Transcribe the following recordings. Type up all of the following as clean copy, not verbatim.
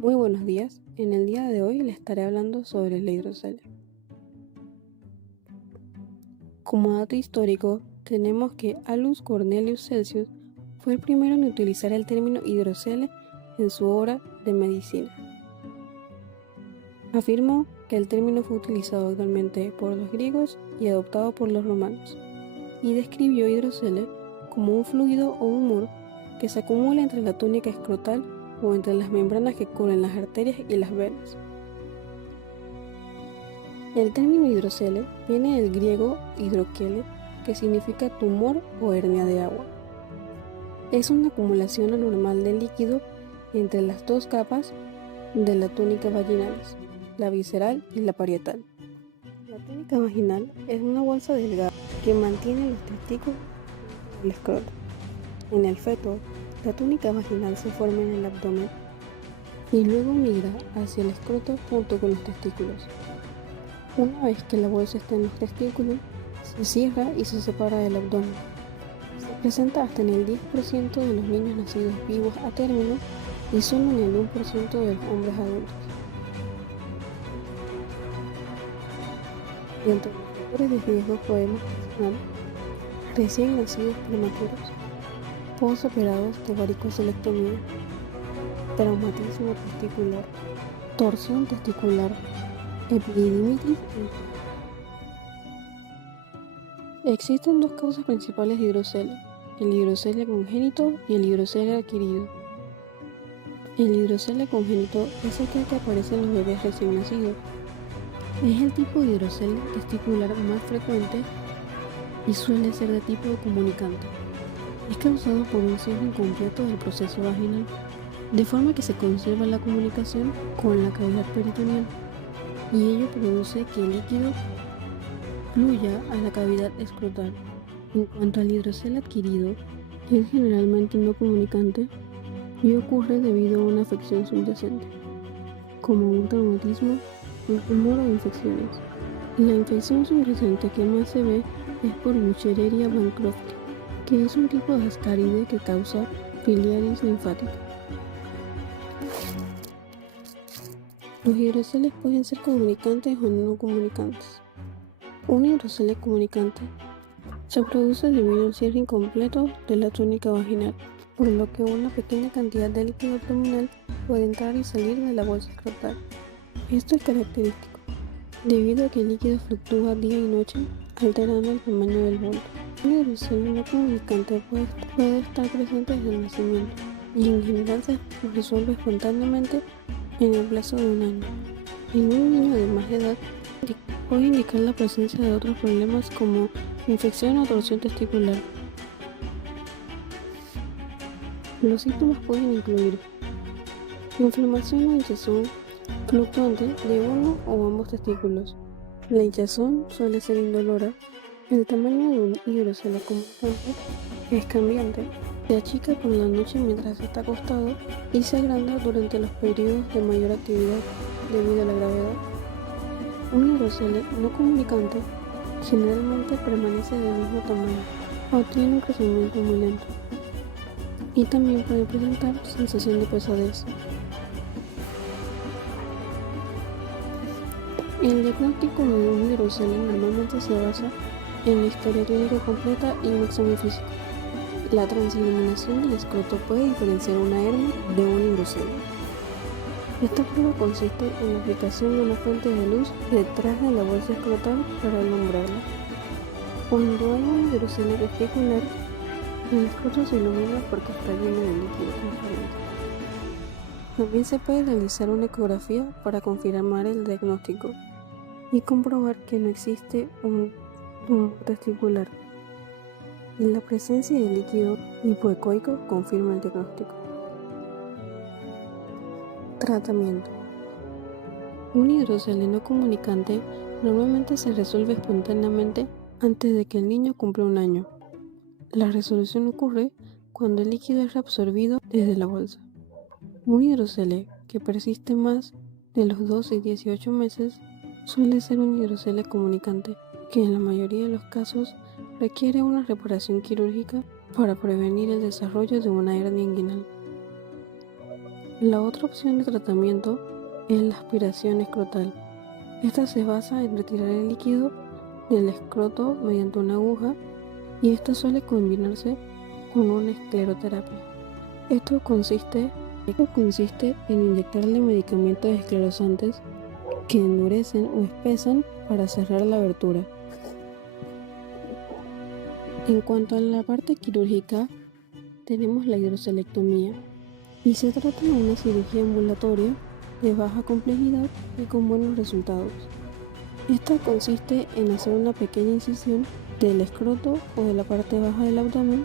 Muy buenos días, en el día de hoy les estaré hablando sobre la hidrocele. Como dato histórico, tenemos que Aulus Cornelius Celsius fue el primero en utilizar el término hidrocele en su obra de medicina. Afirmó que el término fue utilizado actualmente por los griegos y adoptado por los romanos, y describió hidrocele como un fluido o humor que se acumula entre la túnica escrotal o entre las membranas que cubren las arterias y las venas. El término hidrocele viene del griego hidrokele, que significa tumor o hernia de agua. Es una acumulación anormal de líquido entre las dos capas de la túnica vaginales, la visceral y la parietal. La túnica vaginal es una bolsa delgada que mantiene los testículos en el escroto. En el feto, la túnica vaginal se forma en el abdomen y luego migra hacia el escroto junto con los testículos. Una vez que la bolsa está en los testículos, se cierra y se separa del abdomen. Se presenta hasta en el 10% de los niños nacidos vivos a término y solo en el 1% de los hombres adultos. Dentro de los factores de riesgo podemos mencionar recién nacidos prematuros, posoperados de varicocelectomía, traumatismo testicular, torsión testicular, epididimitis. Existen dos causas principales de hidrocele: el hidrocele congénito y el hidrocele adquirido. El hidrocele congénito es aquel que aparece en los bebés recién nacidos. Es el tipo de hidrocele testicular más frecuente y suele ser de tipo comunicante. Es causado por un cierre incompleto del proceso vaginal, de forma que se conserva la comunicación con la cavidad peritoneal, y ello produce que el líquido fluya a la cavidad escrotal. En cuanto al hidrocele adquirido, es generalmente no comunicante y ocurre debido a una afección subyacente, como un traumatismo, un tumor o infecciones. La infección subyacente que más se ve es por Buchereria bancrofti, que es un tipo de ascaride que causa filiaris linfática. Los hidroceles pueden ser comunicantes o no comunicantes. Un hidrocele comunicante se produce debido al cierre incompleto de la túnica vaginal, por lo que una pequeña cantidad de líquido abdominal puede entrar y salir de la bolsa escrotal. Esto es característico, debido a que el líquido fluctúa día y noche, alterando el tamaño del bulto. Un hidrocele no comunicante puede estar presente desde el nacimiento, y en general se resuelve espontáneamente en el plazo de un año. En un niño de más edad, puede indicar la presencia de otros problemas como infección o torsión testicular. Los síntomas pueden incluir inflamación o hinchazón fluctuante de uno o ambos testículos. La hinchazón suele ser indolora. El tamaño de un hidrocele comunicante es cambiante. Se achica por la noche mientras está acostado y se agranda durante los periodos de mayor actividad debido a la gravedad. Un hidrocele no comunicante generalmente permanece del mismo tamaño o tiene un crecimiento muy lento, y también puede presentar sensación de pesadez. El diagnóstico de un hidrocele normalmente se basa en la historia clínica completa y un examen físico. La transiluminación del escroto puede diferenciar una hernia de un hidrocele. Esta prueba consiste en la aplicación de una fuente de luz detrás de la bolsa escrotal para alumbrarla. Cuando hay un hidrocele testicular, el escroto se ilumina porque está lleno de líquido transparente. También se puede realizar una ecografía para confirmar el diagnóstico y comprobar que no existe un tumor testicular. Y la presencia de líquido hipoecoico confirma el diagnóstico. Tratamiento. Un hidrocele no comunicante normalmente se resuelve espontáneamente antes de que el niño cumpla un año. La resolución ocurre cuando el líquido es reabsorbido desde la bolsa. Un hidrocele que persiste más de los 12 y 18 meses suele ser un hidrocele comunicante, que en la mayoría de los casos requiere una reparación quirúrgica para prevenir el desarrollo de una hernia inguinal. La otra opción de tratamiento es la aspiración escrotal. Esta se basa en retirar el líquido del escroto mediante una aguja y esta suele combinarse con una escleroterapia. Esto consiste en inyectarle medicamentos esclerosante que endurecen o espesan para cerrar la abertura. En cuanto a la parte quirúrgica, tenemos la hidrocelectomía y se trata de una cirugía ambulatoria de baja complejidad y con buenos resultados. Esta consiste en hacer una pequeña incisión del escroto o de la parte baja del abdomen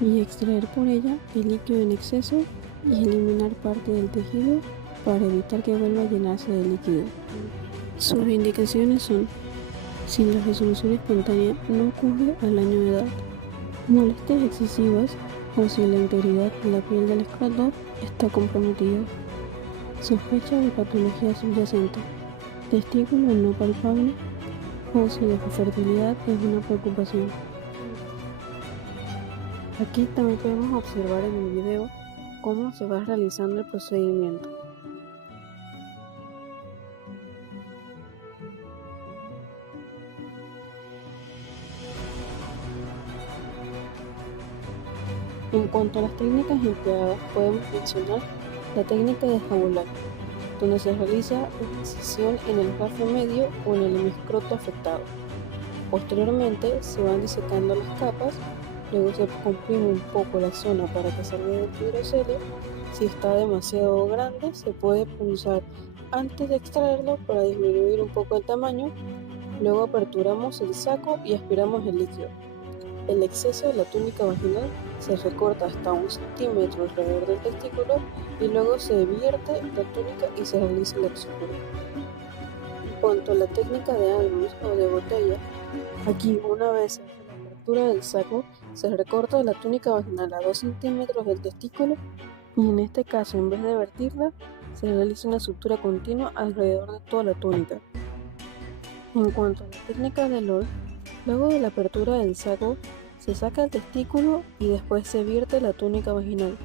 y extraer por ella el líquido en exceso y eliminar parte del tejido para evitar que vuelva a llenarse de líquido. Sus indicaciones son: si la resolución espontánea no ocurre al año de edad, molestias excesivas o si la integridad de la piel del escroto está comprometida, sospecha de patología subyacente, testículo no palpable o si la infertilidad es una preocupación. Aquí también podemos observar en el video cómo se va realizando el procedimiento. En cuanto a las técnicas empleadas, podemos mencionar la técnica de Habulan, donde se realiza una incisión en el rafo medio o en el hemiscroto afectado. Posteriormente se van disecando las capas, luego se comprime un poco la zona para que salga el hidrocelio. Si está demasiado grande, se puede punzar antes de extraerlo para disminuir un poco el tamaño. Luego aperturamos el saco y aspiramos el líquido. El exceso de la túnica vaginal se recorta hasta 1 centímetro alrededor del testículo y luego se vierte la túnica y se realiza la sutura. En cuanto a la técnica de ángulos o de botella, aquí una vez se hace la apertura del saco, se recorta la túnica vaginal a 2 centímetros del testículo y en este caso, en vez de vertirla, se realiza una sutura continua alrededor de toda la túnica. En cuanto a la técnica de Lord, luego de la apertura del saco, se saca el testículo y después se vierte la túnica vaginal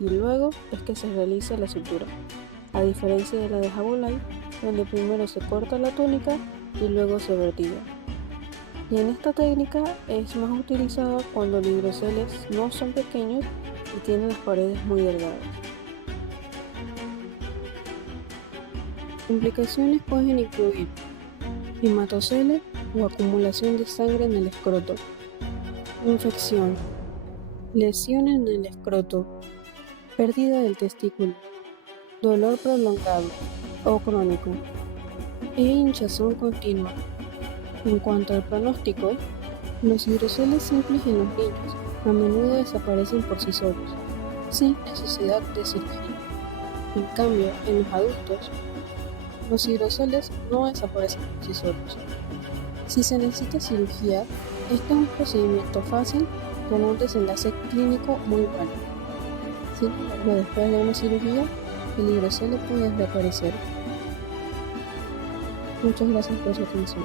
y luego es que se realiza la sutura, a diferencia de la de Habulan, donde primero se corta la túnica y luego se vertía. Y en esta técnica es más utilizada cuando los hidroceles no son pequeños y tienen las paredes muy delgadas. Implicaciones pueden incluir hematocele o acumulación de sangre en el escroto, infección, lesión en el escroto, pérdida del testículo, dolor prolongado o crónico e hinchazón continua. En cuanto al pronóstico, los hidroceles simples en los niños a menudo desaparecen por sí solos, sin necesidad de cirugía. En cambio, en los adultos, los hidroceles no desaparecen por sí solos. Si se necesita cirugía, este es un procedimiento fácil con un desenlace clínico muy bueno. Sin embargo, después de una cirugía, el hidrocele puede reaparecer. Muchas gracias por su atención.